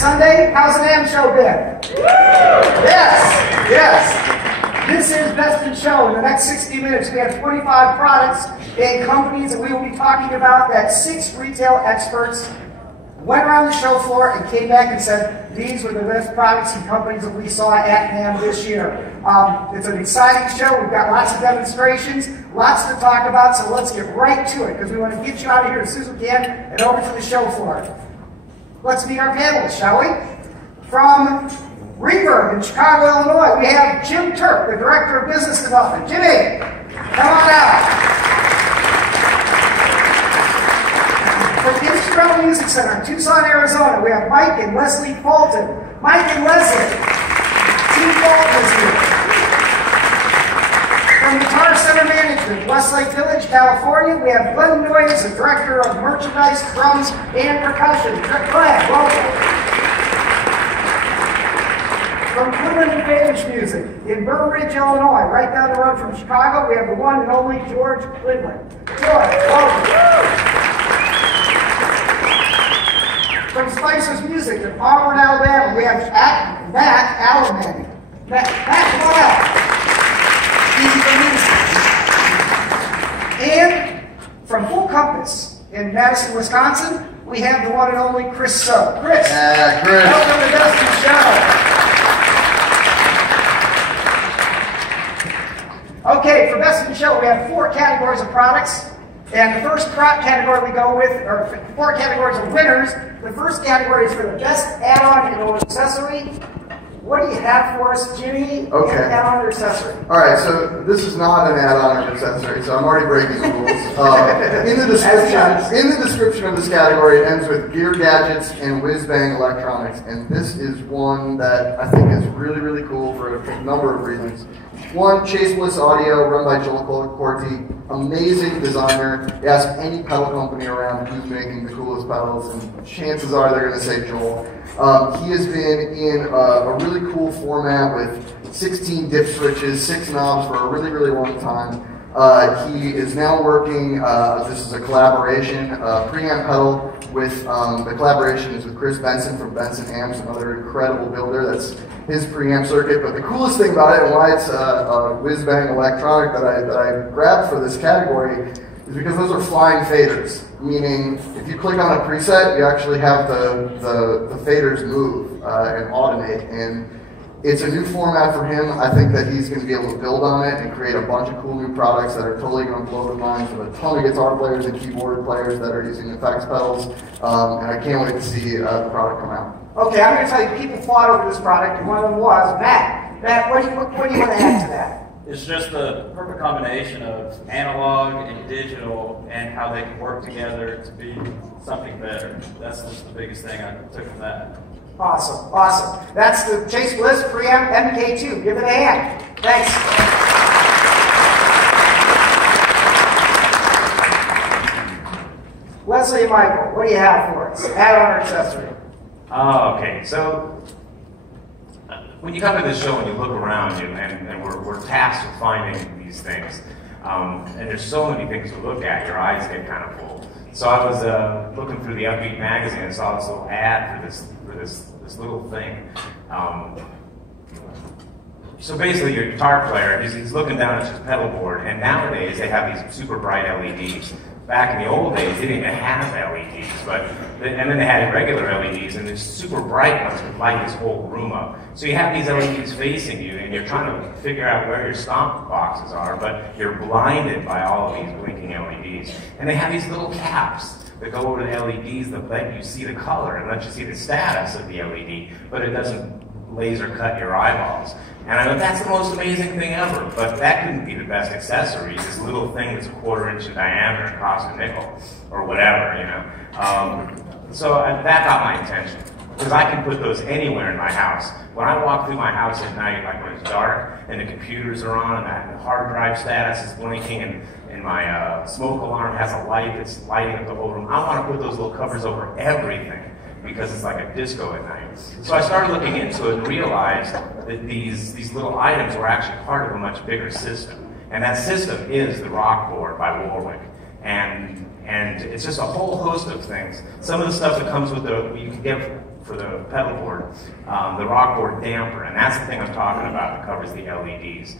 Sunday. How's the NAMM show been? Yes, yes. This is Best in Show. In the next 60 minutes, we have 25 products and companies that we will be talking about that 6 retail experts went around the show floor and came back and said these were the best products and companies that we saw at NAMM this year. It's an exciting show. We've got lots of demonstrations, lots to talk about, so let's get right to it because we want to get you out of here as soon as we can and over to the show floor. Let's meet our panelists, shall we? From Reverb in Chicago, Illinois, we have Jim Turk, the Director of Business Development. Jimmy, come on out. From the Instrumental Music Center in Tucson, Arizona, we have Mike and Leslie Fulton. Mike and Leslie. Team Fulton is here. From Guitar Center Management, Westlake Village, California, we have Glenn Noyes, the Director of Merchandise, Drums, and Percussion. Glenn, welcome. From Quinlan and Page Music in Burr Ridge, Illinois, right down the road from Chicago, we have the one and only George Quinlan. George, welcome. From Spicer's Music in Auburn, Alabama, we have Matt Allemany. Matt, come on out. Easy for music. And from Full Compass in Madison, Wisconsin, we have the one and only Chris So. Chris, Chris. Welcome to Dustin's Show. Okay, for Best in Show, we have 4 categories of products. And the first category we go with, or 4 categories of winners. The first category is for the best add-on and/or accessory. What do you have for us, Jimmy? Okay. Add-on or accessory? All right, so this is not an add-on or accessory, so I'm already breaking the rules. In the description of this category, it ends with gear, gadgets, and whiz-bang electronics. And this is one that I think is really, really cool for a number of reasons. One, Chase Bliss Audio, run by Joel Corti, amazing designer. You ask any pedal company around who's making the coolest pedals, and chances are they're going to say Joel. He has been in a really cool format with 16 dip switches, 6 knobs for a really, really long time. He is now working, this is a collaboration, preamp pedal with, the collaboration is with Chris Benson from Benson Amps, another incredible builder. That's his preamp circuit. But the coolest thing about it, and why it's a whiz-bang electronic that I grabbed for this category, is because those are flying faders. Meaning, if you click on a preset, you actually have the faders move and automate. And it's a new format for him. I think that he's going to be able to build on it and create a bunch of cool new products that are totally going to blow the minds of a ton of guitar players and keyboard players that are using effects pedals. And I can't wait to see the product come out. Okay, I'm going to tell you, people fought over this product, and one of them was Matt. Matt, what do you want to add to that? It's just the perfect combination of analog and digital and how they can work together to be something better. That's just the biggest thing I took from that. Awesome, awesome. That's the Chase Bliss Preamp MK2. Give it a hand. Thanks. Leslie and Michael, what do you have for us? Add-on or accessory? Oh, okay. So when you come to this show and you look around you, and we're tasked with finding these things, and there's so many things to look at, your eyes get kind of full. So I was looking through the Upbeat magazine and saw this little ad for this little thing. So basically, your guitar player, he's looking down at his pedal board, and nowadays they have these super bright LEDs. Back in the old days, they didn't even have LEDs, and then they had regular LEDs, and these super bright ones would light this whole room up. So you have these LEDs facing you, and you're trying to figure out where your stomp boxes are, but you're blinded by all of these blinking LEDs. And they have these little caps that go over the LEDs that let you see the color and let you see the status of the LED, but it doesn't laser cut your eyeballs. And I thought, that's the most amazing thing ever, but that couldn't be the best accessory, this little thing that's a 1/4 inch in diameter and costs a nickel, or whatever, you know. So that got my attention, because I can put those anywhere in my house. When I walk through my house at night, like when it's dark, and the computers are on, and the hard drive status is blinking, and my smoke alarm has a light that's lighting up the whole room, I want to put those little covers over everything, because it's like a disco at night. So I started looking into it and realized that these little items were actually part of a much bigger system. And that system is the Rock Board by Warwick. And it's just a whole host of things. Some of the stuff that comes with you can get the pedal board, the rock board damper, and that's the thing I'm talking about that covers the LEDs.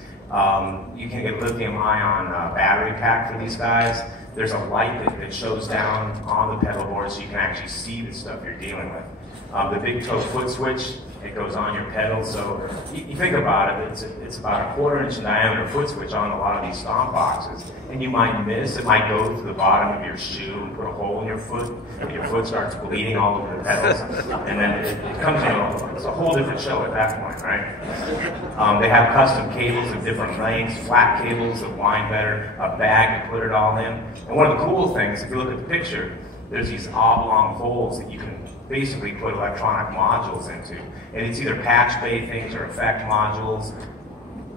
You can get lithium-ion battery pack for these guys. There's a light that shows down on the pedal board so you can actually see the stuff you're dealing with. The big toe foot switch, it goes on your pedal. So you think about it, it's about a 1/4 inch in diameter foot switch on a lot of these stomp boxes. And you might miss, it might go to the bottom of your shoe and put a hole in your foot, and your foot starts bleeding all over the pedals. And then it comes in, it's a whole different show at that point, right? They have custom cables of different lengths, flat cables that wind better, a bag to put it all in. And one of the cool things, if you look at the picture, there's these oblong holes that you can basically put electronic modules into. And it's either patch bay things or effect modules,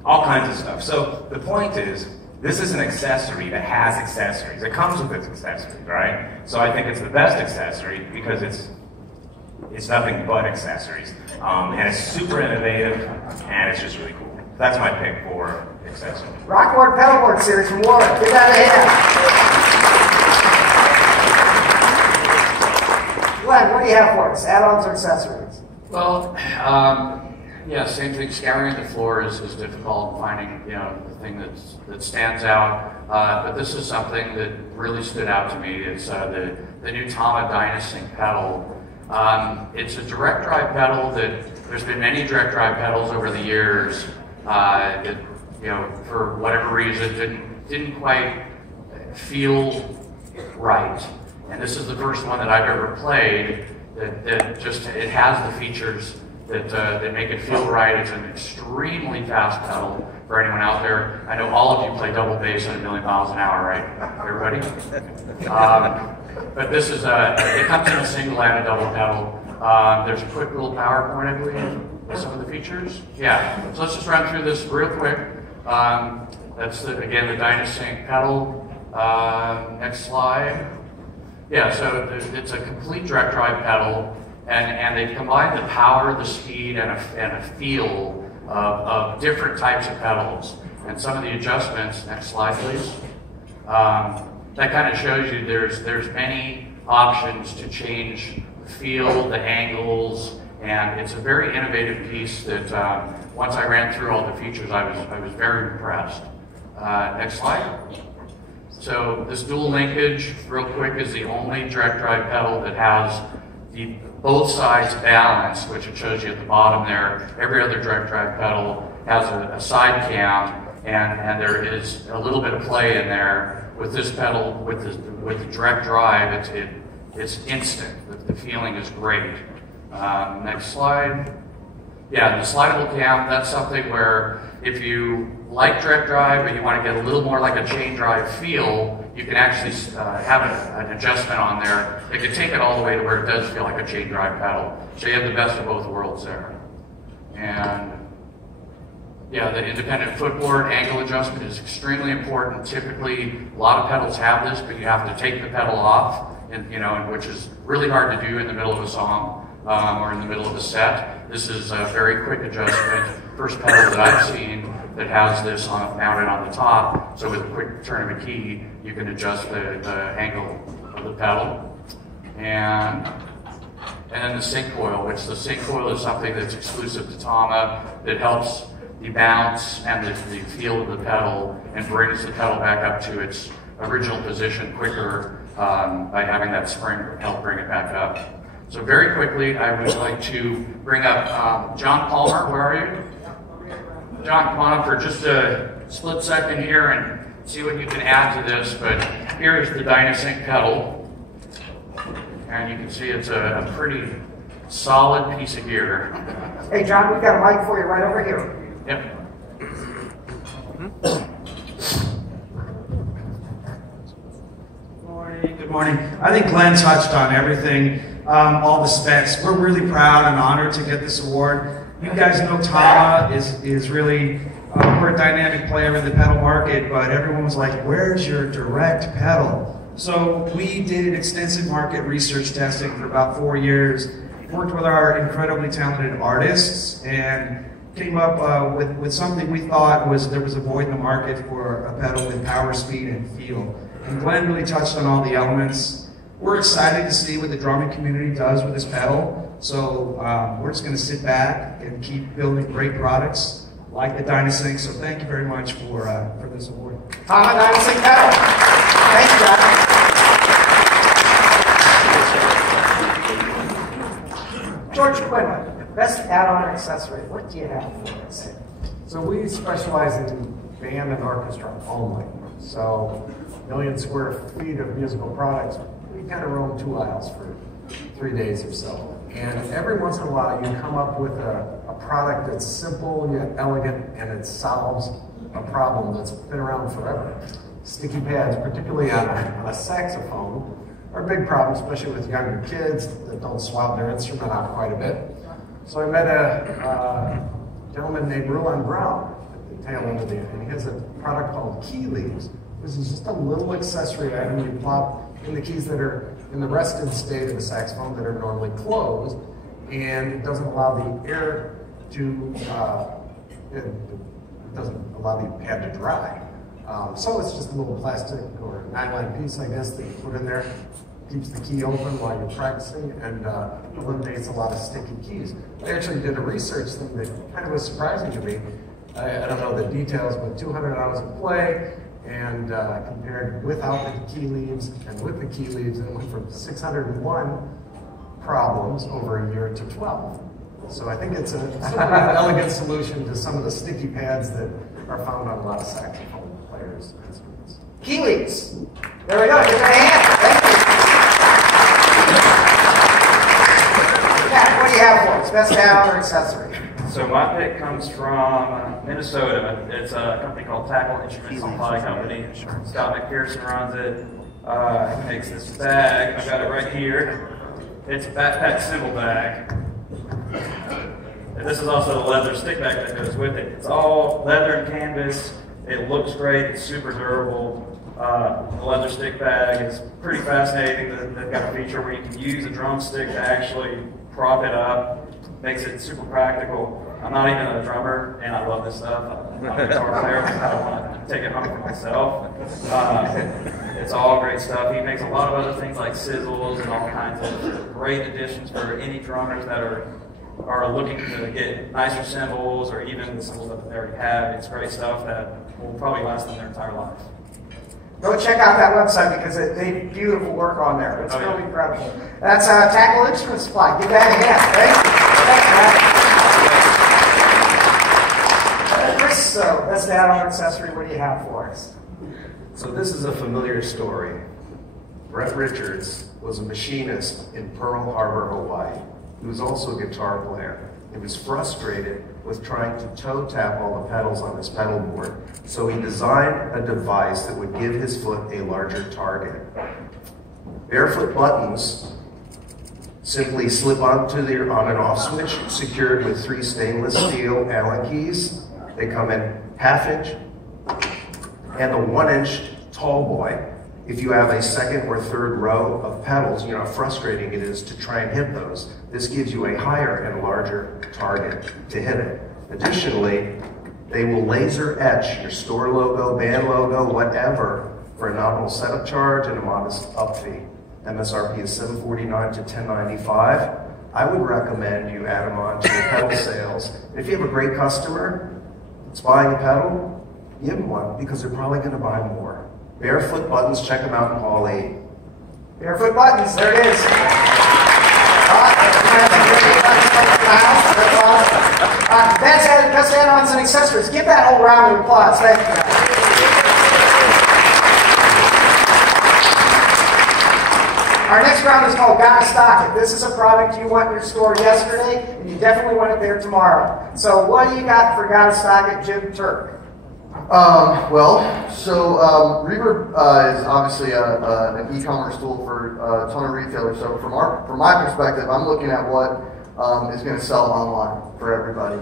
all kinds of stuff. So the point is, this is an accessory that has accessories. It comes with its accessories, right? So I think it's the best accessory because it's nothing but accessories. And it's super innovative, and it's just really cool. That's my pick for accessory. Rockboard Pedalboard Series from Warren. Give that a hand. Glenn, what do you have for us? Add-ons or accessories? Well, yeah, same thing. Scouring the floor is difficult. Finding, you know, the thing that stands out. But this is something that really stood out to me. It's the new Tama Dynasync pedal. It's a direct drive pedal that there's been many direct drive pedals over the years that, you know, for whatever reason didn't quite feel right. And this is the first one that I've ever played that just, it has the features that make it feel right. It's an extremely fast pedal for anyone out there. I know all of you play double bass at 1,000,000 miles an hour, right? Everybody? But this is it comes in a single and a double pedal. There's a quick little power point, I believe, with some of the features. Yeah, so let's just run through this real quick. That's, again, the Dynasync pedal. Next slide. Yeah, so it's a complete direct drive pedal, and they've combined the power, the speed, and a feel of different types of pedals. And some of the adjustments, next slide please, that kind of shows you there's many options to change the feel, the angles, and it's a very innovative piece that once I ran through all the features, I was very impressed. Next slide. So this dual linkage, real quick, is the only direct drive pedal that has both sides balanced, which it shows you at the bottom there. Every other direct drive pedal has a side cam, and there is a little bit of play in there. With this pedal, with the direct drive, it's instant. The feeling is great. Next slide. Yeah, the slidable cam, that's something where if you like direct drive, but you want to get a little more like a chain drive feel, you can actually have an adjustment on there. It can take it all the way to where it does feel like a chain drive pedal. So you have the best of both worlds there. And yeah, the independent footboard angle adjustment is extremely important. Typically, a lot of pedals have this, but you have to take the pedal off, and which is really hard to do in the middle of a song or in the middle of a set. This is a very quick adjustment. First pedal that I've seen that has this mounted on the top, so with a quick turn of a key, you can adjust the angle of the pedal. And then the sync coil, which the sync coil is something that's exclusive to Tama that helps the bounce and the feel of the pedal and brings the pedal back up to its original position quicker by having that spring help bring it back up. So very quickly, I would like to bring up John Palmer. Where are you? John, come on up for just a split second here and see what you can add to this. But here is the Dynasync pedal. And you can see it's a pretty solid piece of gear. Hey John, we've got a mic for you right over here. Yep. Good morning. I think Glenn touched on everything, all the specs. We're really proud and honored to get this award. You guys know Tama is really, we're a dynamic player in the pedal market, but everyone was like, where's your direct pedal? So we did extensive market research testing for about 4 years, worked with our incredibly talented artists, and came up with something we thought there was a void in the market for a pedal with power, speed, and feel. And Glenn really touched on all the elements. We're excited to see what the drumming community does with this pedal. So we're just going to sit back and keep building great products like the DynaSync. So thank you very much for this award. Tom, DynaSync pedal. Thank you, guys. George Quinn, best add-on accessory. What do you have for us? So we specialize in band and orchestra only. So 1 million square feet of musical products. We kind of roam 2 aisles for 3 days or so. And every once in a while you come up with a product that's simple yet elegant, and it solves a problem that's been around forever. Sticky pads, particularly on a saxophone, are a big problem, especially with younger kids that don't swab their instrument out quite a bit. So I met a gentleman named Rulon Brown at the tail end of the year, and he has a product called Key Leaves. This is just a little accessory item you plop in the keys that are in the rested state of the saxophone that are normally closed, and it doesn't allow the air to, it doesn't allow the pad to dry. So it's just a little plastic or nylon piece, I guess, that you put in there. Keeps the key open while you're practicing and eliminates a lot of sticky keys. I actually did a research thing that kind of was surprising to me. I don't know the details, but 200 hours of play, and compared without the key leaves and with the key leaves, it went from 601 problems over a year to 12. So I think it's an elegant solution to some of the sticky pads that are found on a lot of saxophone players' instruments. Key leaves. There we go. Give it a hand. Thank you. Matt, what do you have for us? Best add-on or accessory? So my pick comes from Minnesota. It's a company called Tackle Instruments Supply Company. Scott McPherson runs it. He makes this bag. I've got it right here. It's a backpack cymbal bag. And this is also the leather stick bag that goes with it. It's all leather and canvas. It looks great. It's super durable. The leather stick bag is pretty fascinating. They've got a feature where you can use a drumstick to actually prop it up. Makes it super practical. I'm not even a drummer, and I love this stuff. I'm a guitar player, and I don't want to take it home for myself. It's all great stuff. He makes a lot of other things like sizzles and all kinds of great additions for any drummers that are looking to get nicer cymbals or even the cymbals that they already have. It's great stuff that will probably last them their entire life. Go check out that website because they do beautiful work on there. It's really incredible. That's Tackle Instrument Supply. Give that a hand. Thank you. Thanks, Matt. Chris, best add-on accessory, what do you have for us? So this is a familiar story. Brett Richards was a machinist in Pearl Harbor, Hawaii. He was also a guitar player. He was frustrated with trying to toe tap all the pedals on his pedal board. So he designed a device that would give his foot a larger target. Barefoot buttons simply slip onto the on and off switch, secured with 3 stainless steel Allen keys. They come in 1/2 inch and a 1 inch tall boy. If you have a second or third row of pedals, you know how frustrating it is to try and hit those. This gives you a higher and larger target to hit it. Additionally, they will laser etch your store logo, band logo, whatever, for a nominal setup charge and a modest up fee. MSRP is $749 to $1095. I would recommend you add them on to your pedal sales. And if you have a great customer that's buying a pedal, give them one because they're probably going to buy more. Barefoot Buttons, check them out in Hall 8. Barefoot Buttons, there it is. Best add-ons and accessories. Give that whole round of applause. Thank you. Our next round is called Gotta Stock It. This is a product you want in your store yesterday, and you definitely want it there tomorrow. So what do you got for Gotta Stock It, Jim Turk? Reverb is obviously an e-commerce tool for a ton of retailers. So from my perspective, I'm looking at what is going to sell online for everybody.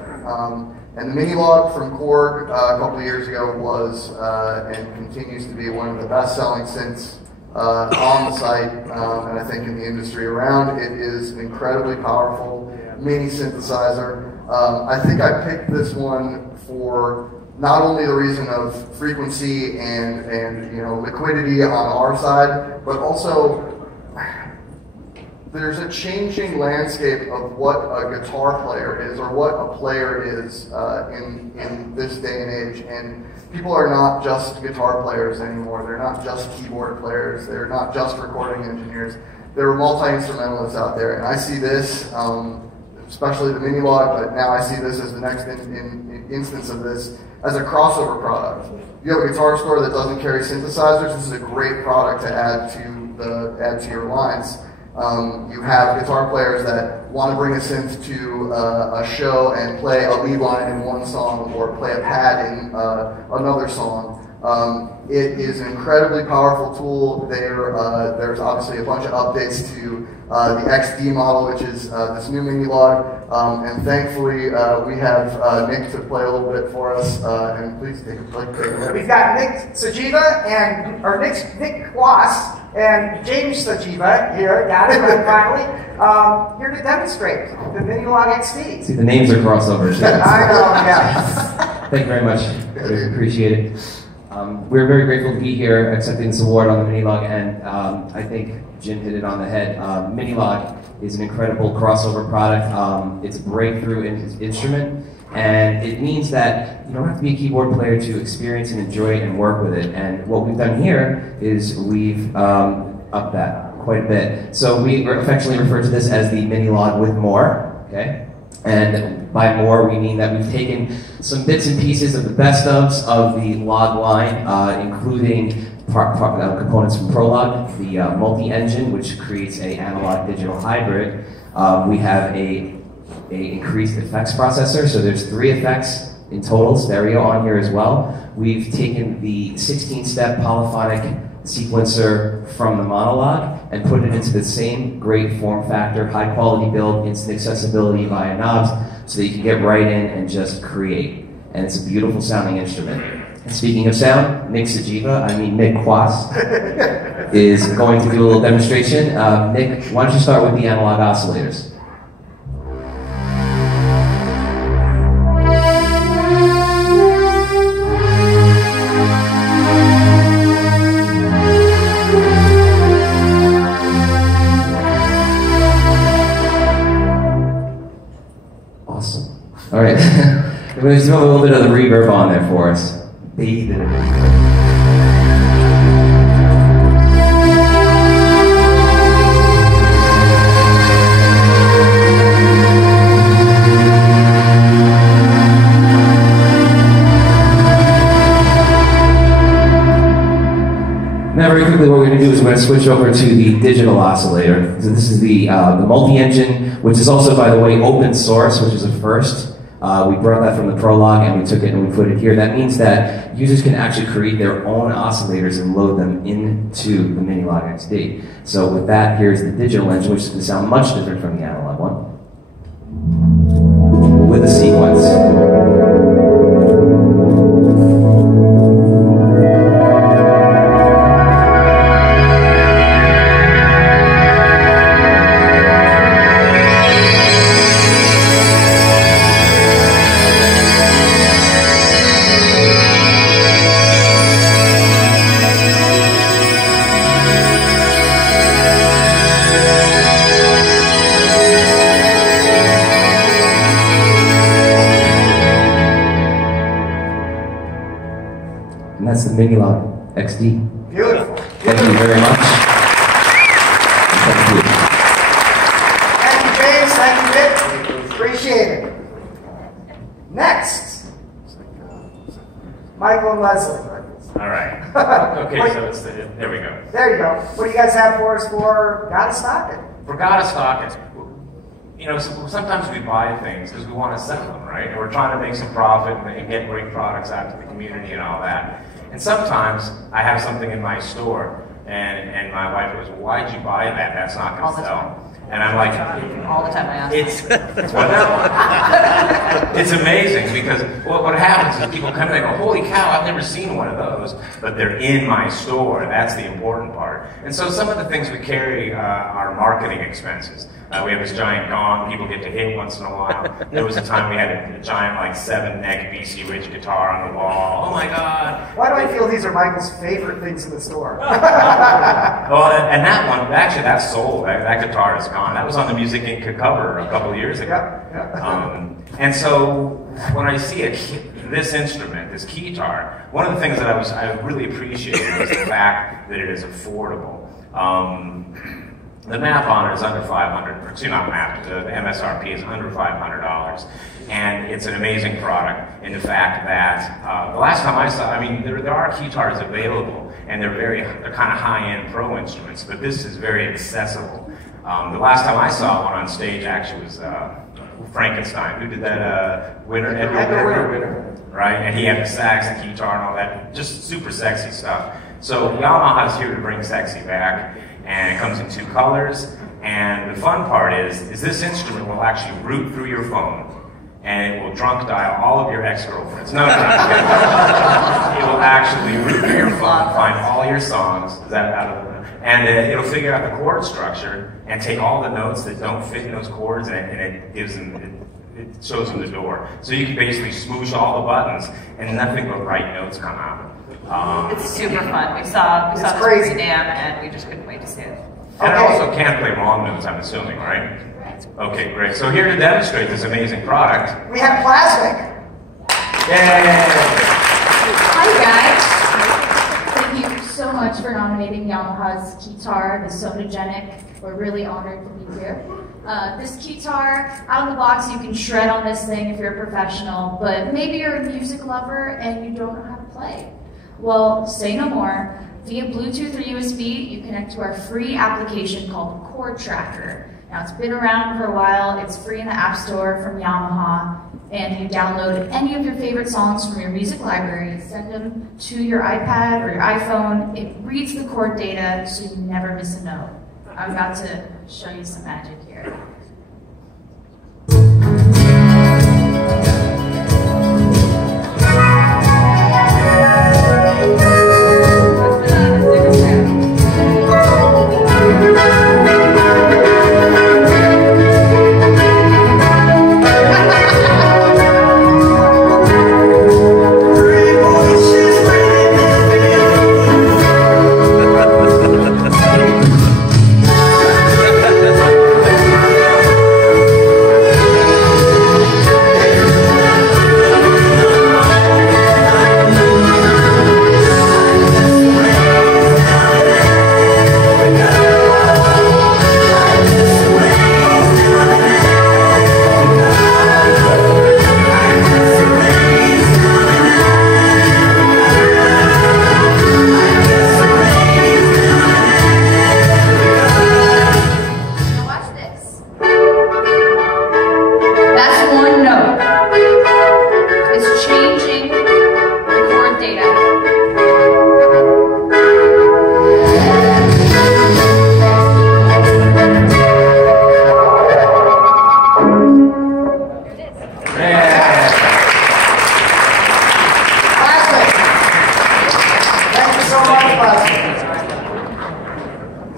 And the mini log from Korg a couple of years ago was and continues to be one of the best-selling synths on the site, and I think in the industry around. It is an incredibly powerful mini synthesizer. I think I picked this one for not only the reason of frequency and liquidity on our side, but also there's a changing landscape of what a guitar player is, or what a player is in this day and age. And people are not just guitar players anymore. They're not just keyboard players. They're not just recording engineers. There are multi-instrumentalists out there, and I see this, especially the Mini-Log, but now I see this as the next instance of this, as a crossover product. You have a guitar store that doesn't carry synthesizers, this is a great product to add to your lines. You have guitar players that want to bring a synth to a show and play a lead line in one song or play a pad in another song. It is an incredibly powerful tool. There's obviously a bunch of updates to the XD model, which is this new Mini-Log, and thankfully we have Nick to play a little bit for us, and please take a We've got Nick Sajiva or Nick Kwas and James Sajiva here, got it right finally, here to demonstrate the Mini-Log XD. See, the names are crossovers. I know, yeah. Thank you very much. Really appreciate it. We're very grateful to be here accepting this award on the Mini-Log, and I think Jim hit it on the head. Mini-Log is an incredible crossover product. It's a breakthrough instrument, and it means that you don't have to be a keyboard player to experience and enjoy it and work with it. And what we've done here is we've upped that quite a bit. So we affectionately refer to this as the Mini-Log with more, okay? And by more, we mean that we've taken some bits and pieces of the best ofs of the log line, including components from Prolog, the multi-engine, which creates an analog-digital hybrid. We have a increased effects processor, so there's 3 effects in total, stereo on here as well. We've taken the 16-step polyphonic sequencer from the monologue and put it into the same great form factor, high quality build, instant accessibility via knobs, so that you can get right in and just create. And it's a beautiful sounding instrument. And speaking of sound, Nick Kwas, is going to do a little demonstration. Nick, why don't you start with the analog oscillators? All right, we're going to throw a little bit of the reverb on there for us. Bathe in it. Now, very quickly, what we're going to do is we're going to switch over to the digital oscillator. So this is the multi-engine, which is also, by the way, open source, which is a first. We brought that from the Prolog and we took it and we put it here. That means that users can actually create their own oscillators and load them into the Mini-Log XD. So with that, here's the digital engine, which is going to sound much different from the analog one, with a sequence. And that's the Mini-Log XD. Beautiful. Thank you very much. Thank you. Thank you, James. Thank you, Nick. Appreciate it. Next, Michael and Leslie. All right. Okay, so it's there we go. There you go. What do you guys have for us for Gotta Stock It? For Gotta Stock It, you know, sometimes we buy things because we want to sell them, right? And we're trying to make some profit and get great products out to the community and all that. And sometimes I have something in my store, and my wife goes, "Why'd you buy that? That's not going to sell." And I'm like, all the time I ask. It's amazing because what happens is people come in and go, "Holy cow, I've never seen one of those," but they're in my store. That's the important part. And so some of the things we carry are marketing expenses. We have this giant gong people get to hit once in a while. There was a time we had a giant, like, 7-neck BC Rich guitar on the wall. Oh my God. Why do I feel these are Michael's favorite things in the store? Well, and that one, actually, that's sold. That guitar is gone. That was on the Music Inc. cover a couple of years ago. Yep. And so when I see this instrument, this keytar, one of the things that I really appreciated was the fact that it is affordable. The MAP on it is under $500. Excuse me, not MAP. The MSRP is under $500, and it's an amazing product. In the fact that the last time I saw, I mean, there are keytars available, and they're kind of high-end pro instruments, but this is very accessible. The last time I saw one on stage actually was Frankenstein. Who did that? Edward Winter. Right, and he had the sax, the keytar, and all that. Just super sexy stuff. So Yamaha's here to bring sexy back. And it comes in 2 colors, and the fun part is this instrument will actually root through your phone, and it will drunk dial all of your ex-girlfriends. No, it will actually root through your phone, find all your songs, and it'll figure out the chord structure, and take all the notes that don't fit in those chords, and it gives them, it shows them the door. So you can basically smoosh all the buttons, and nothing but right notes come out. It's super fun. We saw this pre-NAMM, and we just couldn't wait to see it. And I also can't play wrong notes, I'm assuming, right? Okay, great. So here to demonstrate this amazing product, we have plastic. Yay! Hi guys. Thank you so much for nominating Yamaha's keytar, the Sonogenic. We're really honored to be here. This keytar, out of the box, you can shred on this thing if you're a professional, but maybe you're a music lover and you don't know how to play. Well, say no more. Via Bluetooth or USB, you connect to our free application called Chord Tracker. Now, it's been around for a while. It's free in the App Store from Yamaha, and you download any of your favorite songs from your music library, send them to your iPad or your iPhone. It reads the chord data, so you never miss a note. I'm about to show you some magic here.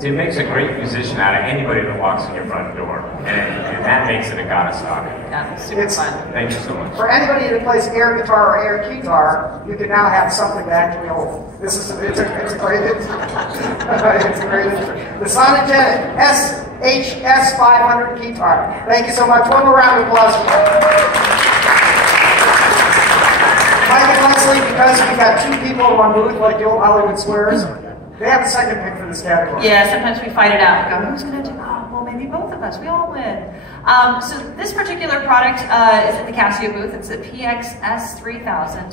It makes a great musician out of anybody that walks in your front door, and that makes it a gotta stock. Yeah, super fun. Thank you so much. For anybody that plays air guitar or air keytar, you can now have something to actually hold. This is it's a great instrument. It's a great instrument. The Sonogenic SHS 500 keytar. Thank you so much. One more round of applause. Mike and Leslie, because we've got 2 people in one booth like the old Hollywood Squares, they have a second pick for this category. Yeah, sometimes we fight it out. We go, who's going to do? Oh, well, maybe both of us. We all win. So this particular product is in the Casio booth. It's the PXS 3000.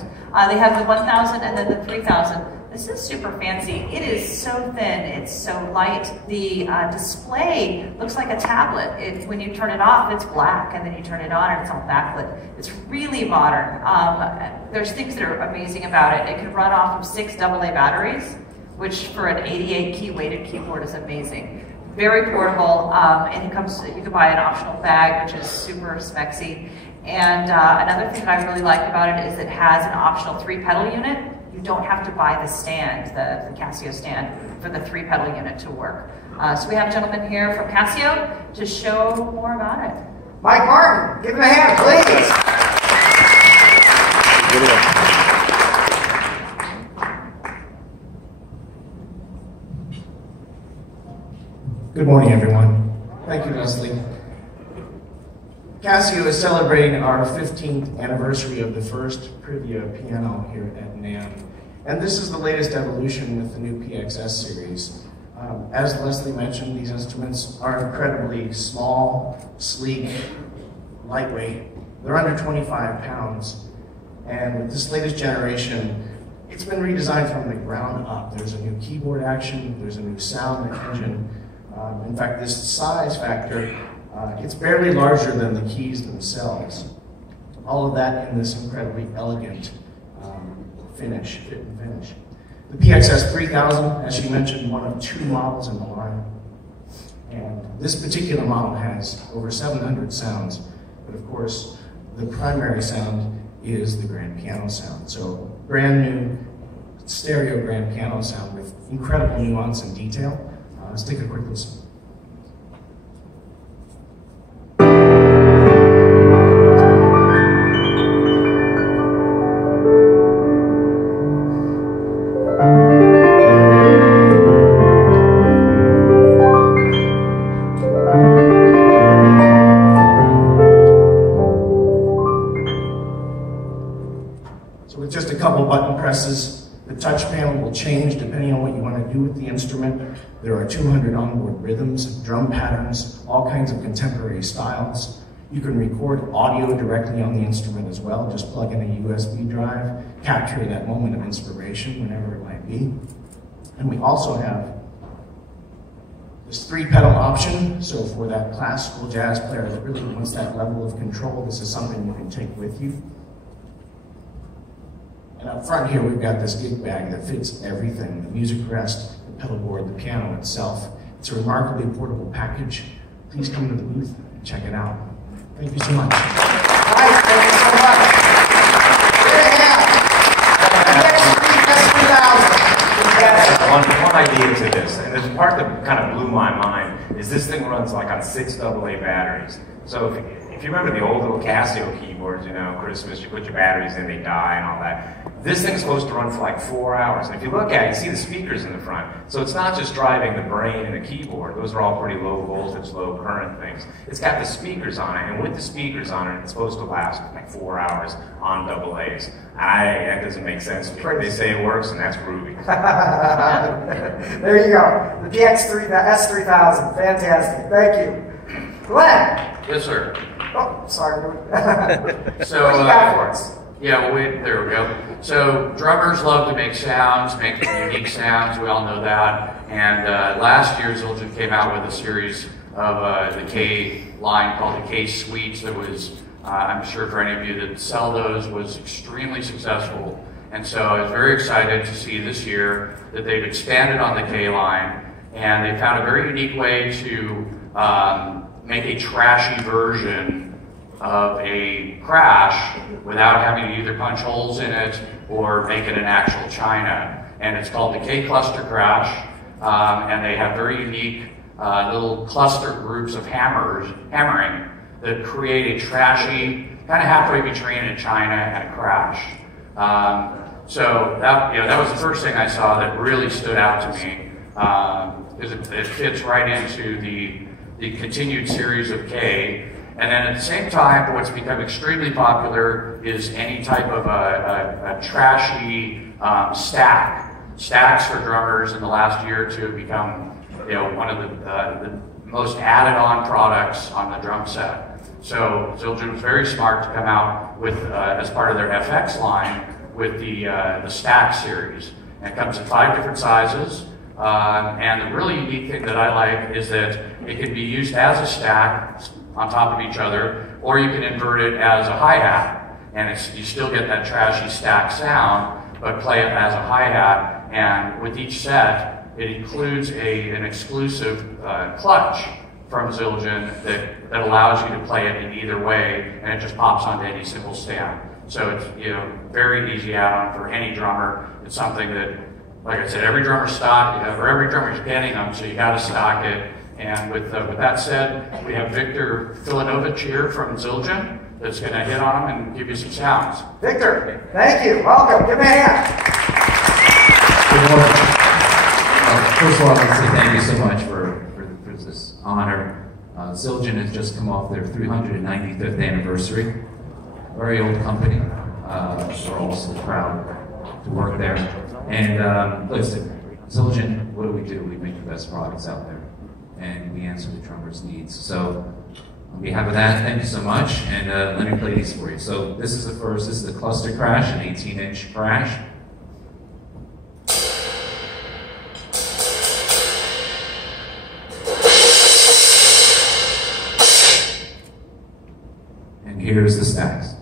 They have the 1000 and then the 3000. This is super fancy. It is so thin. It's so light. The display looks like a tablet. When you turn it off, it's black, and then you turn it on, and it's all backlit. It's really modern. There's things that are amazing about it. It can run off of 6 AA batteries, which for an 88-key weighted keyboard is amazing. Very portable, and it comes. You can buy an optional bag, which is super spexy. And another thing that I really like about it is it has an optional 3-pedal unit. You you don't have to buy the stand, the Casio stand, for the 3-pedal unit to work. So we have a gentleman here from Casio to show more about it. Mike Martin, give him a hand, please. Good morning, everyone. Thank you, Leslie. Casio is celebrating our 15th anniversary of the first Privia piano here at NAMM. And this is the latest evolution with the new PXS series. As Leslie mentioned, these instruments are incredibly small, sleek, lightweight. They're under 25 pounds. And with this latest generation, it's been redesigned from the ground up. There's a new keyboard action, there's a new sound engine. In fact, this size factor, it's barely larger than the keys themselves. All of that in this incredibly elegant fit and finish. The PXS 3000, as she mentioned, one of 2 models in the line. And this particular model has over 700 sounds, but of course, the primary sound is the grand piano sound. So, brand new stereo grand piano sound with incredible nuance and detail. Let's take a quick listen. So with just a couple button presses, the touch panel will change depending on what you want to do with the instrument. There are 200 onboard rhythms, drum patterns, all kinds of contemporary styles. You can record audio directly on the instrument as well. Just plug in a USB drive, capture that moment of inspiration whenever it might be. And we also have this 3-pedal option. So for that classical jazz player that really wants that level of control, this is something you can take with you. And up front here, we've got this gig bag that fits everything: the music rest, the pedal board, the piano itself. It's a remarkably portable package. Please come to the booth and check it out. Thank you so much. All right, thank you so much. One idea to this, and there's a part that kind of blew my mind, is this thing runs like on 6 AA batteries. So if you remember the old little Casio keyboards, you know, Christmas, you put your batteries in, they die and all that. This thing's supposed to run for like 4 hours. And if you look at it, you see the speakers in the front. So it's not just driving the brain and the keyboard. Those are all pretty low voltage, low current things. It's got the speakers on it, and with the speakers on it, it's supposed to last like 4 hours on AA's. That doesn't make sense to me. They say it works, and that's groovy. There you go. The S3000. Fantastic. Thank you. Glenn. Yes, sir. Oh, sorry. So, what do you got for us? Yeah, there we go. So drummers love to make sounds, make unique sounds. We all know that. And last year, Zildjian came out with a series of the K line called the K Suites. That was, I'm sure for any of you that sell those, was extremely successful. And so I was very excited to see this year that they've expanded on the K line, and they found a very unique way to make a trashy version of a crash without having to either punch holes in it or make it an actual china. And it's called the K Cluster Crash, and they have very unique little cluster groups of hammering that create a trashy, kind of halfway between a china and a crash. So that was the first thing I saw that really stood out to me, because it fits right into the continued series of K. And then at the same time, what's become extremely popular is any type of a trashy stacks for drummers in the last year or two have become, one of the most added-on products on the drum set. So Zildjian was very smart to come out with, as part of their FX line, with the stack series. And it comes in 5 different sizes. And the really unique thing that I like is that it can be used as a stack on top of each other, or you can invert it as a hi-hat, and you still get that trashy stack sound, but play it as a hi-hat. And with each set, it includes an exclusive clutch from Zildjian that allows you to play it in either way, and it just pops onto any single stand. So it's, you know, very easy add-on for any drummer. It's something that, like I said, every drummer's stock, or every drummer's getting them, so you got to stock it. And with that said, we have Victor Filanovich here from Zildjian that's going to hit on them and give you some sounds. Victor, thank you. Welcome. Give me a hand. Good morning. First of all, I'd like to say thank you so much for this honor. Zildjian has just come off their 395th anniversary. Very old company. We're also proud to work there. And listen, Zildjian, what do? We make the best products out there. And we answer the drummer's needs. So on behalf of that, thank you so much. And let me play these for you. So this is the first. This is the Cluster Crash, an 18-inch crash. And here's the stacks.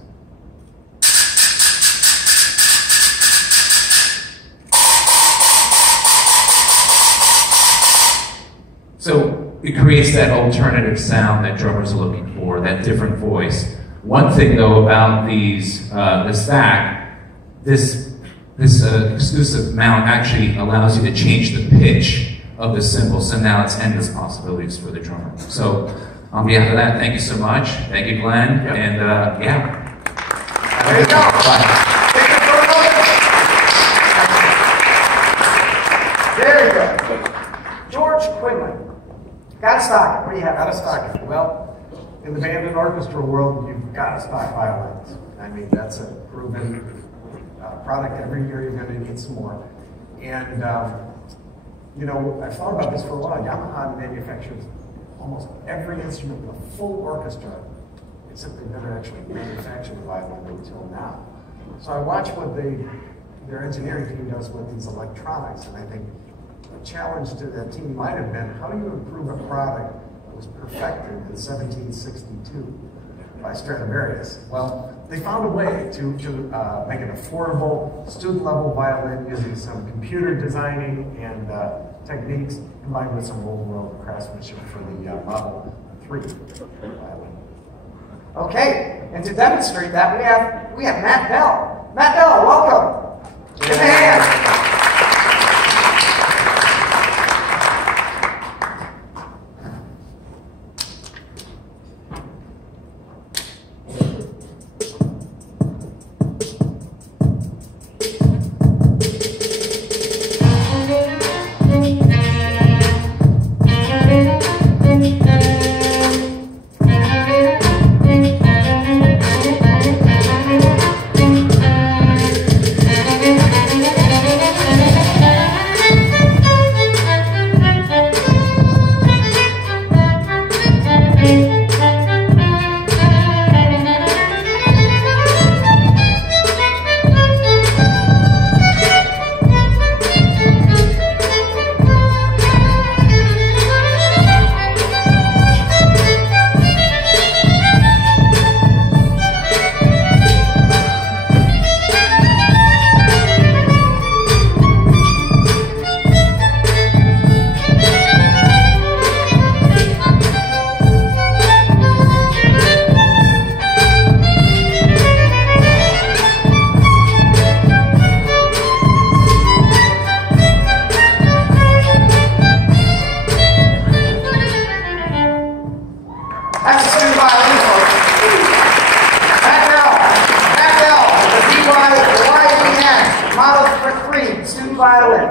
So it creates that alternative sound that drummers are looking for, that different voice. One thing though about these, the stack, this exclusive mount actually allows you to change the pitch of the cymbal, so now it's endless possibilities for the drummer. So on behalf of that, thank you so much. Thank you, Glenn, Yep. and yeah. There you go. Bye. There you go. George Quinlan. Got to stock it. What do you have? Got to stock it. Well, in the band and orchestra world, you've got to stock violins. I mean, that's a proven product. Every year you're going to need some more. And, you know, I've thought about this for a while. Yamaha manufactures almost every instrument with a full orchestra, except they've never actually manufactured a violin until now. So I watch what their engineering team does with these electronics, and I think the challenge to that team might have been, how do you improve a product that was perfected in 1762 by Stradivarius? Well, they found a way to make an affordable student-level violin using some computer designing and techniques combined with some old-world craftsmanship for the Model 3 violin. Okay, and to demonstrate that, we have Matt Bell. Matt Bell, welcome. Give him a hand.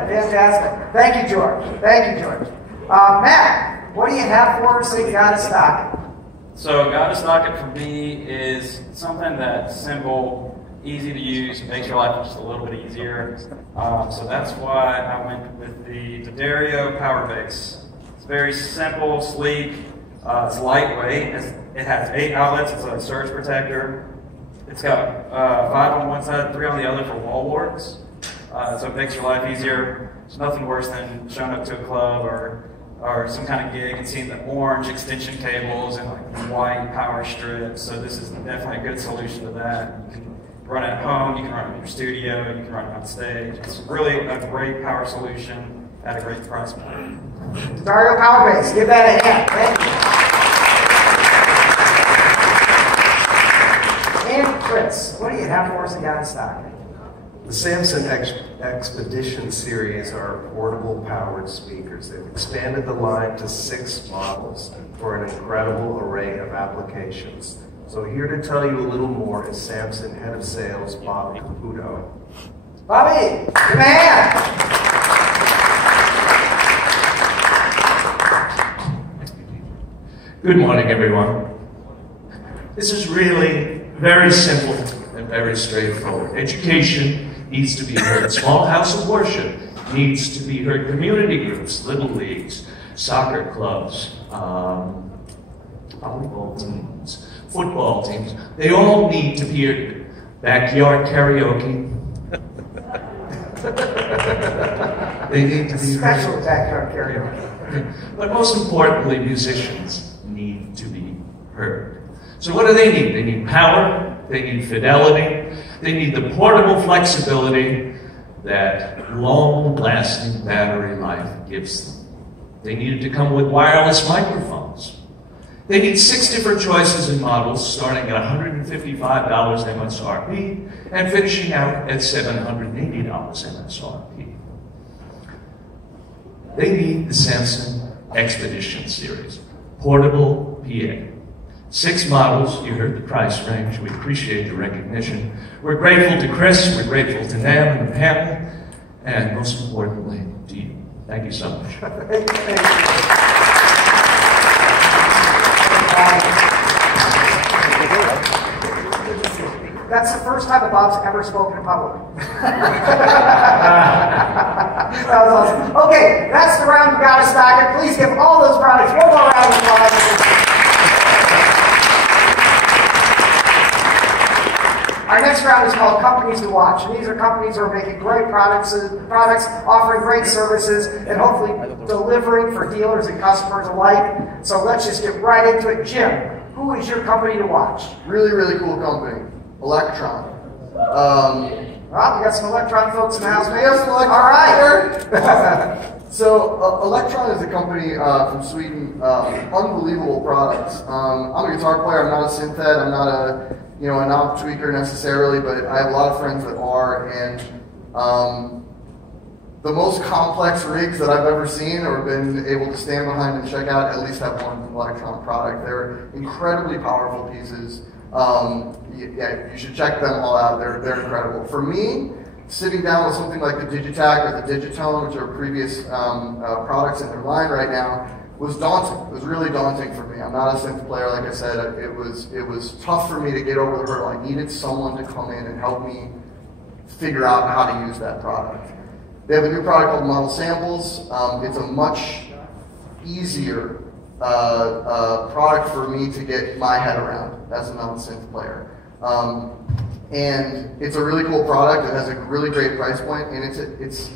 Fantastic. Thank you, George. Thank you, George. Matt, what do you have for us that Gotta Stock It? So Gotta Stock It for me is something that's simple, easy to use, makes your life just a little bit easier. So that's why I went with the D'Addario Power Bass. It's very simple, sleek, it's lightweight, it has 8 outlets, it's a surge protector. It's got 5 on one side, 3 on the other for wall warts. So it makes your life easier. There's nothing worse than showing up to a club or some kind of gig and seeing the orange extension cables and like the white power strips. So this is definitely a good solution to that. You can run it at home, you can run it in your studio, you can run it on stage. It's really a great power solution at a great price point. D'Addario Power Bass, give that a hand. Thank you. And Chris, what do you have for us in out of stock? The Samson Expedition series are portable powered speakers. They've expanded the line to 6 models for an incredible array of applications. So here to tell you a little more is Samson Head of Sales, Bobby Caputo. Bobby, the man! Good morning, everyone. This is really very simple and very straightforward. Education needs to be heard. Small house of worship needs to be heard. Community groups, little leagues, soccer clubs, volleyball teams, football teams, they all need to be heard. Backyard karaoke. They need to be heard. Special backyard karaoke. But most importantly, musicians need to be heard. So what do they need? They need power, they need fidelity, they need the portable flexibility that long-lasting battery life gives them. They needed to come with wireless microphones. They need 6 different choices in models, starting at $155 MSRP and finishing out at $780 MSRP. They need the Samson Expedition series, portable PA. 6 models, you heard the price range, we appreciate the recognition. We're grateful to Chris, we're grateful to NAMM and the panel, and most importantly, to you. Thank you so much. That's the first time that Bob's ever spoken in public. That was awesome. Okay, that's the round we got to stock it. Please give all those products one more round of applause. Our next round is called Companies to Watch. And these are companies who are making great products, offering great services, and hopefully delivering for dealers and customers alike. So let's just get right into it. Jim, who is your company to watch? Really, really cool company. Electron. Well, we got some Electron folks in the house. We have some Electron. All right. So, Electron is a company from Sweden. Unbelievable products. I'm a guitar player. I'm not a synth head. I'm not a knob tweaker necessarily, but I have a lot of friends that are. And the most complex rigs that I've ever seen or been able to stand behind and check out at least have one Electron product. They're incredibly powerful pieces. Yeah, you should check them all out. They're incredible. For me, sitting down with something like the Digitac or the Digitone, which are previous products in their line right now, was daunting. It was really daunting for me. I'm not a synth player, like I said. It was tough for me to get over the hurdle. I needed someone to come in and help me figure out how to use that product. They have a new product called Model Samples. It's a much easier product for me to get my head around as a non-synth player. And it's a really cool product. It has a really great price point, and it's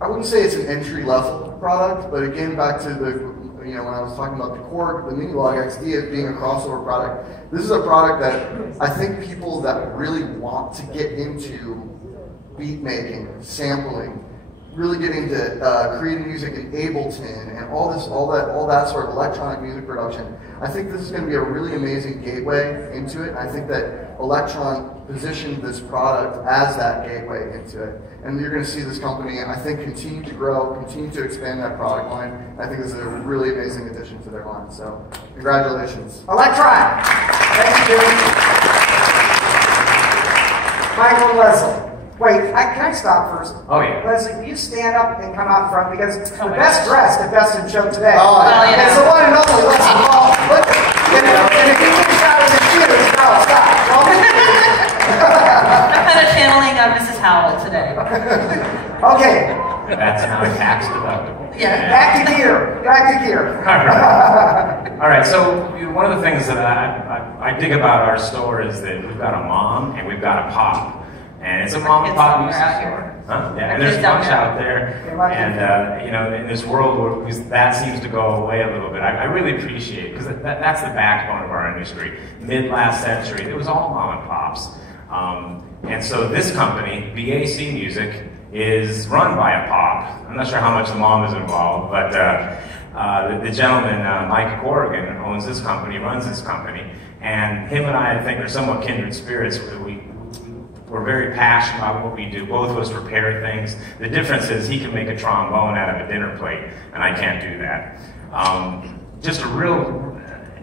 I wouldn't say it's an entry-level product, but again, back to the when I was talking about the core, the Minilog XD as being a crossover product, this is a product that I think people that really want to get into beat making, sampling, really get into creating music in Ableton and all that sort of electronic music production. I think this is going to be a really amazing gateway into it. I think that Electron positioned this product as that gateway into it. And you're going to see this company, I think, continue to grow, continue to expand that product line. I think this is a really amazing addition to their line. So, congratulations. Electron. Thank you, Jimmy. Michael and Leslie. Wait, can I stop first? Oh, yeah. Leslie, will you stand up and come out front? Because the best dressed at Best in Show today yeah. is the one and only Leslie Ball. Look, and if you think that was a shoes, no, stop. I'm kind of channeling Mrs. Howell today. Okay. That's now tax deductible. Yeah. Back to gear. Back to gear. All right. So one of the things that I dig about our store is that we've got a mom and we've got a pop. And it's a mom and pop music store. Huh? Yeah, and there's a bunch out there. And, in this world where that seems to go away a little bit, I really appreciate it, because that's the backbone of our industry. Mid-last century, it was all mom and pops. And so this company, BAC Music, is run by a pop. I'm not sure how much the mom is involved, but the gentleman, Mike Corrigan, owns this company, runs this company, And him and I think, are somewhat kindred spirits. We're very passionate about what we do. Both of us repair things. The difference is he can make a trombone out of a dinner plate, and I can't do that. Just a real,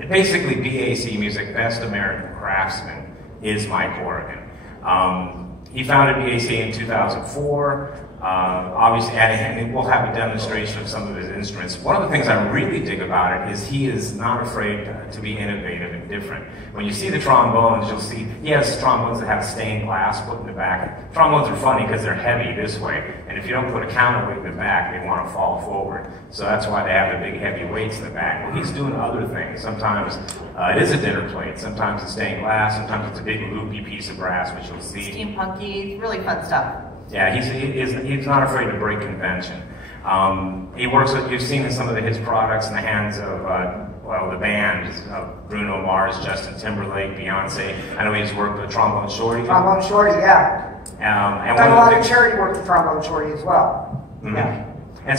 basically BAC music, Best American Craftsman, is Mike Horrigan. He founded BAC in 2004. Obviously, and we'll have a demonstration of some of his instruments. One of the things I really dig about it is he is not afraid to be innovative and different. When you see the trombones, you'll see he has trombones that have stained glass put in the back. Trombones are funny because they're heavy this way, and if you don't put a counterweight in the back, they want to fall forward. So that's why they have the big heavy weights in the back. Well, he's doing other things. Sometimes it is a dinner plate, sometimes it's stained glass, sometimes it's a big loopy piece of brass, which you'll see. Steampunky, really fun stuff. Yeah, he's not afraid to break convention. He works with, you've seen some of his products in the hands of, well, the band, Bruno Mars, Justin Timberlake, Beyonce. I know he's worked with Trombone Shorty. Trombone Shorty, yeah. And done a lot of charity work with Trombone Shorty as well. Mm-hmm. Yeah. And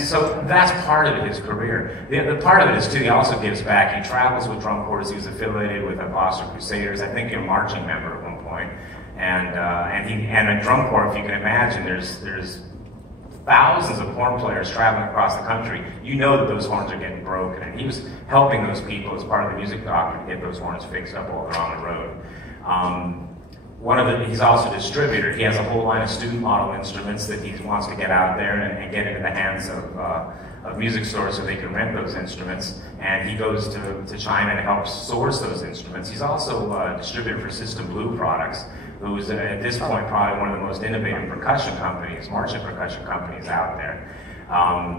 so that's part of his career. The part of it is too, he also gives back. He travels with drum corps. He was affiliated with the Boston Crusaders. I think you're a marching member at one point. And a drum corps, if you can imagine, there's thousands of horn players traveling across the country. You know that those horns are getting broken, and he was helping those people as part of the music doctor to get those horns fixed up while they're on the road. He's also a distributor. He has a whole line of student model instruments that he wants to get out there and get into the hands of music stores so they can rent those instruments. And he goes to China and helps source those instruments. He's also a distributor for System Blue Products, who's at this point probably one of the most innovative percussion companies, marching percussion companies out there.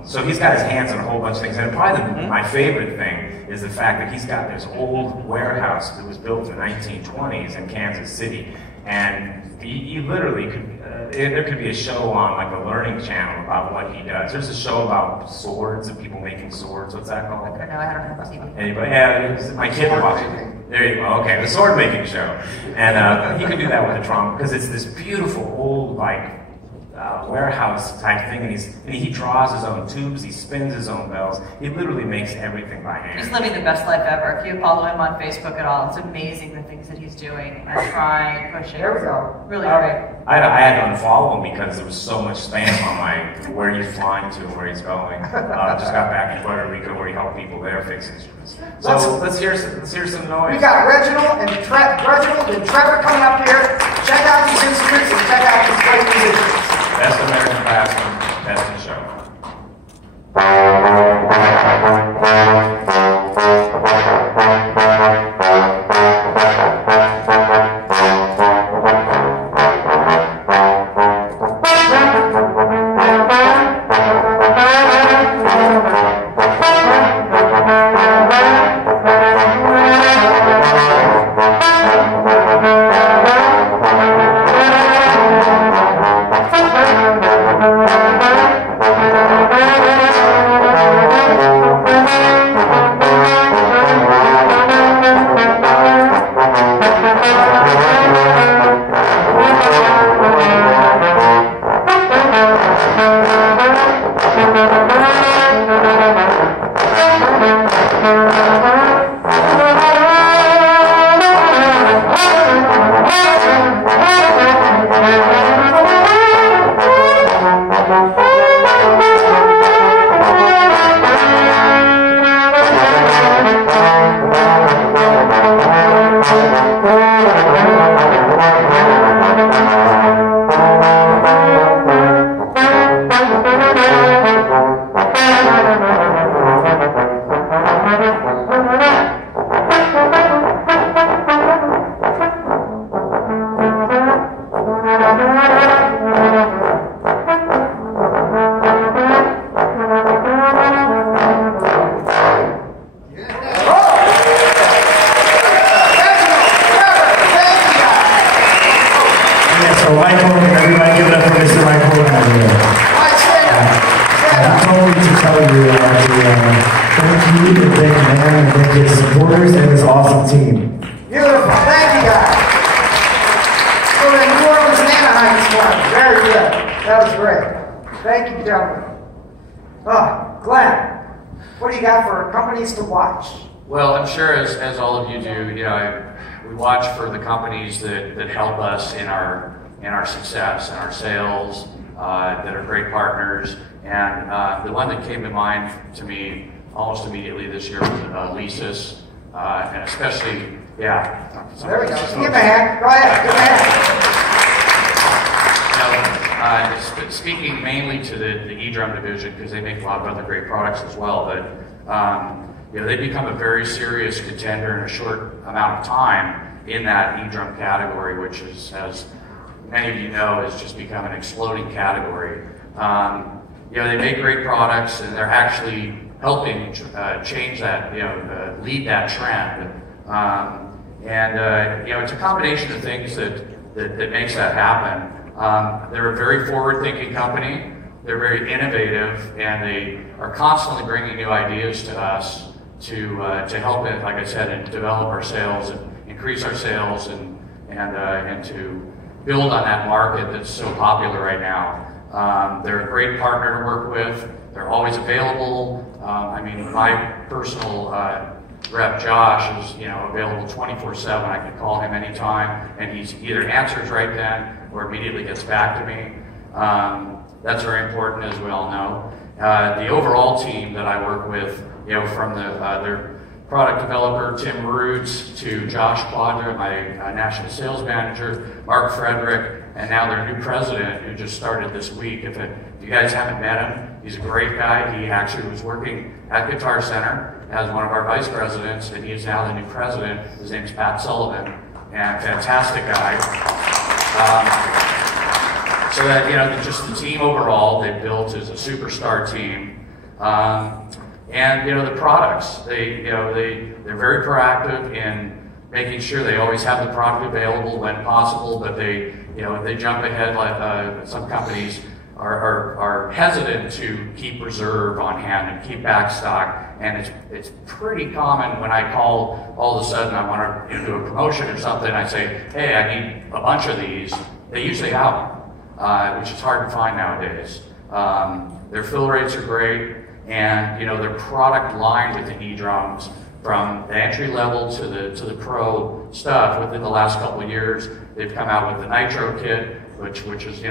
So he's got his hands on a whole bunch of things. And probably my favorite thing is the fact that he's got this old warehouse that was built in the 1920s in Kansas City. And you literally could, there could be a show on like the Learning Channel about what he does. There's a show about swords and people making swords. What's that called? I don't have TV. Anybody? Yeah, my kid watching. There you go. Okay, the sword making show. And he could do that with a trombone because it's this beautiful old like warehouse type thing, and he draws his own tubes, he spins his own bells, he literally makes everything by hand. He's living the best life ever. If you follow him on Facebook at all, it's amazing the things that he's doing and trying, pushing. There we go. Really great. I had to unfollow him because there was so much spam on my where he's flying to and where he's going. Just got back in Puerto Rico where he helped people there fix instruments. So let's hear some noise. We got Reginald and Trevor coming up here. Check out these instruments and check out these great musicians. Best American Craftsman, best in show. Well, I'm sure as all of you do, we watch for the companies that help us in our success and our sales, that are great partners. And the one that came to mind to me almost immediately this year was Leasys, and especially, yeah. There we go. Give a hand. Go ahead. Give a hand. Speaking mainly to the eDrum division, because they make a lot of other great products as well, but they become a very serious contender in a short amount of time in that eDrum category, which is, as many of you know, has just become an exploding category. They make great products, and they're actually helping change that, lead that trend. It's a combination of things that makes that happen. They're a very forward-thinking company. They're very innovative, and they are constantly bringing new ideas to us to help it, like I said, and develop our sales and increase our sales and to build on that market that's so popular right now. They're a great partner to work with. They're always available. My personal rep Josh is available 24/7. I can call him anytime, and he either answers right then or immediately gets back to me. That's very important, as we all know. The overall team that I work with, from their product developer Tim Roots to Josh Quadra, my national sales manager, Mark Frederick, and now their new president who just started this week. If you guys haven't met him, he's a great guy. He actually was working at Guitar Center as one of our vice presidents, and he is now the new president. His name's Pat Sullivan, and fantastic guy. So that, just the team overall they've built is a superstar team. The products, they're very proactive in making sure they always have the product available when possible, but they jump ahead like some companies are hesitant to keep reserve on hand and keep back stock. And it's pretty common when I call all of a sudden I want to do a promotion or something, I say, hey, I need a bunch of these. They usually have them, which is hard to find nowadays. Their fill rates are great, and their product line with the eDrums, from the entry level to the pro stuff, within the last couple of years, they've come out with the Nitro kit, which is